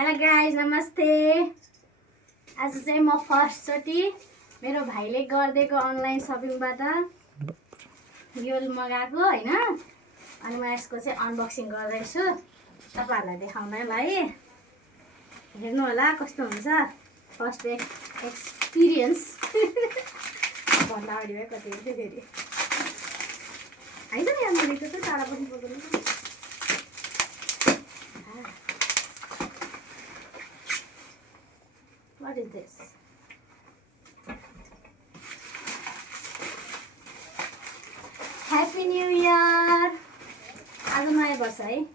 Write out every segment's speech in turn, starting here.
Hello guys नमस्ते। आज चाहिँ म फर्स्टचोटि मेरो भाइले गरिदिएको अनलाइन सपिङबाट यो मगाएको हैन। अनि म यसको चाहिँ अनबक्सिङ गर्दैछु तपाईहरुलाई देखाउनलाई। हेर्नु होला कस्तो हुन्छ फर्स्ट एक्सपिरियन्स। भन्दा अगाडि भयो कति हुन्छ फेरि आइज नि यहाँ मैले त टाढा पनि बोल्नु। What is this? Happy New Year! आज नयाँ वर्ष है।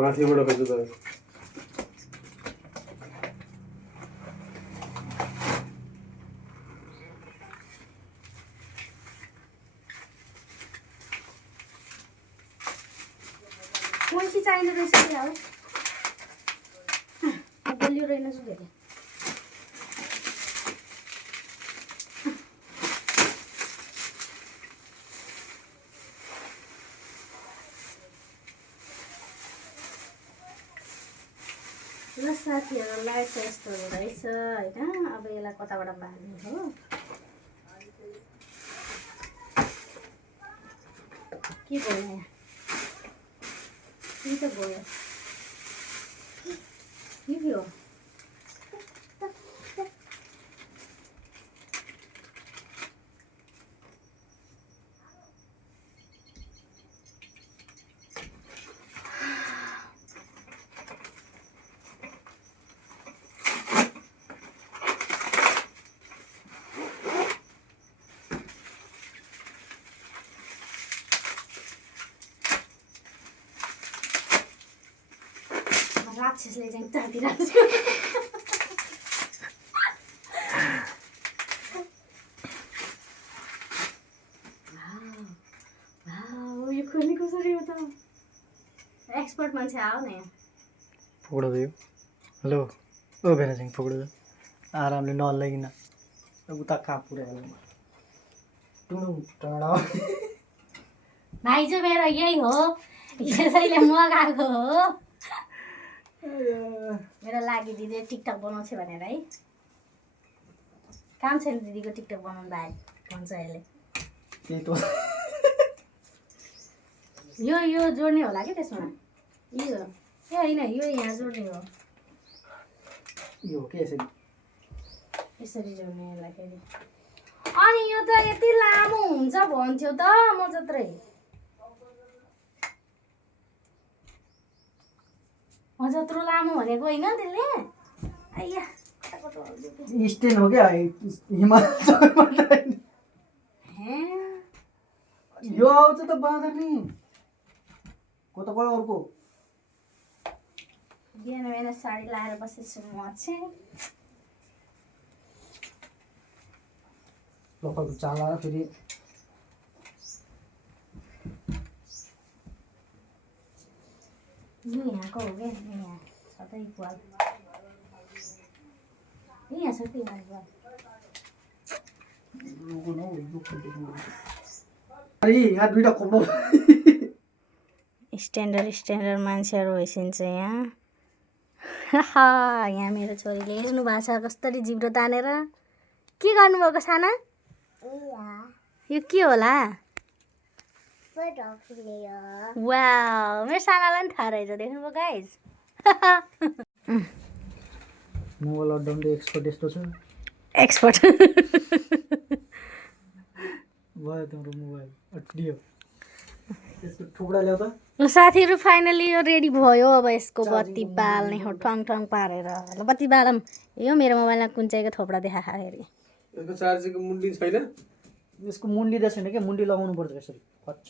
माथिबाट भेट्छ त कैसी चाहिँदो रहेछ क्या हो बलियो रहेन छु धेरै। ल साथीहरूलाई चाहिँ यस्तो रहेछ होइन। अब यसलाई कताबाट बाल्ने हो के भयो यहाँ के त भयो के भयो राक्षसले चाहिँ चाटिरहेको छ। यो खोल्ने कसरी हो त? एक्सपर्ट मान्छे आऊ न यहाँ। पकड़ दो। हेलो ओ भेना सिंह पकड़ दो आरामले नहल्लाइकन उता कहाँ पुऱ्यायो टुडुङ टाढा। भाइ चाहिँ मेरो यही हो यसैले मगाएको हो मेरो लागि। दिदीले टिकटक बनाउँछ भनेर है। काम छैन दिदीको टिकटक बनाउनु बाहेक भन्छ यसले। त्यही त यो जोड्ने होला कि त्यसमा यो ए होइन यो यहाँ जोड्ने हो। यो के यसरी यसरी जोड्ने यसलाई फेरि। अनि यो त यति लामो हुन्छ भन्थ्यो त म जत्रै। म जत्रो लामो भनेको होइन त्यसले। आइया स्टेन हो क्या हिमालय यो आउँछ त बाँदर नि को त गयो अर्को। बिहान बिहान साडी लाएर बसेछु म चाहिँ। लोकलको चाला फेरि यो यहाँको हो क्या यहाँ छ त इक्वल यहाँ छ कि इक्वल। अरे यहाँ दुईटा खोप्लो स्ट्यान्डर्ड मान्छेहरू भइसिन्छ यहाँ। यहाँ मेरो छोरीले हेर्नु भएको छ कसरी जिब्रो तानेर के गर्नुभएको साना। यो के होला वाउ मेरो सानालाई पनि थाहा रहेछ देख्नुभयो गाइज। मोबाइल अड्डाउने एक्सपर्ट यस्तो छ एक्सपर्ट भयो तिम्रो मोबाइल अड्डियो त्यसको ठुक्रा ल्याउ त। साथीहरू फाइनली यो रेडी भयो। अब यसको बत्ती बाल्ने हो ठङ ठङ पारेर। ल बत्ती बालम। यो मेरो मोबाइलमा कुन चाहिँको थोपडा देखाएको हेरी। यसको चार्जिङको मुन्डी छैन। यसको मुन्डी त छैन क्या मुन्डी लगाउनु पर्छ यसरी फच्छ।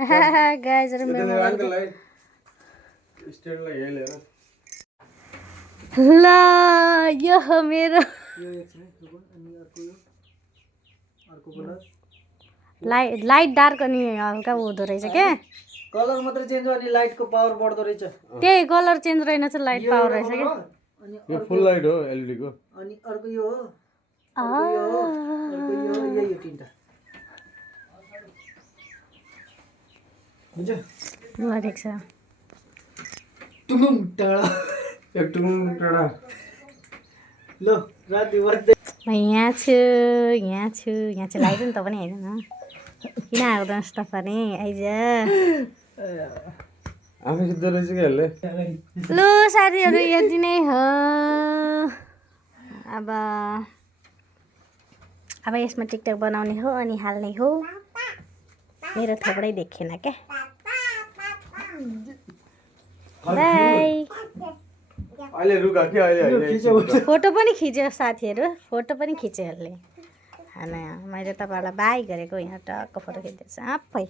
गाइजहरु मेरो मोबाइललाई स्ट्यान्डलाई हेले हो। ल यो हो मेरो यो एक छ अनि अर्को यो अर्को कलर लाइट डार्क अनि हल्का हुँदो रहेछ क्या। कलर मात्र चेन्ज हो अनि लाइटको पावर बढ्दो रहेछ। त्यही कलर चेन्ज रहेन छ लाइट पावर रहेछ क्या। अनि यो फुल लाइट हो एलइडी को अनि अर्को यो हो अर्को यो हो अर्को यो हो यो तीनटा हुन्छ गरेको छ टुङुङ टाढा एक टुङ टाढा ल राति बज्दै म यहाँ छु यहाँ चाहिँ लगाइदियो नि त पनि हेर्नु न किन आउँदैनस् त पनि आइज आफै सिद्धो रहेछ कि यसले लु साथीहरू यति नै हो अब यसमा टिकटक बनाउने हो अनि हाल्ने हो मेरो थोपडै देखेन क्या बाई अहिले रुका कि अहिले फोटो पनि खिच्यो साथीहरू फोटो पनि खिच्यो यसले होइन मैले तपाईँहरूलाई बाई गरेको यहाँ टक्क फोटो खिच्दैछ आफै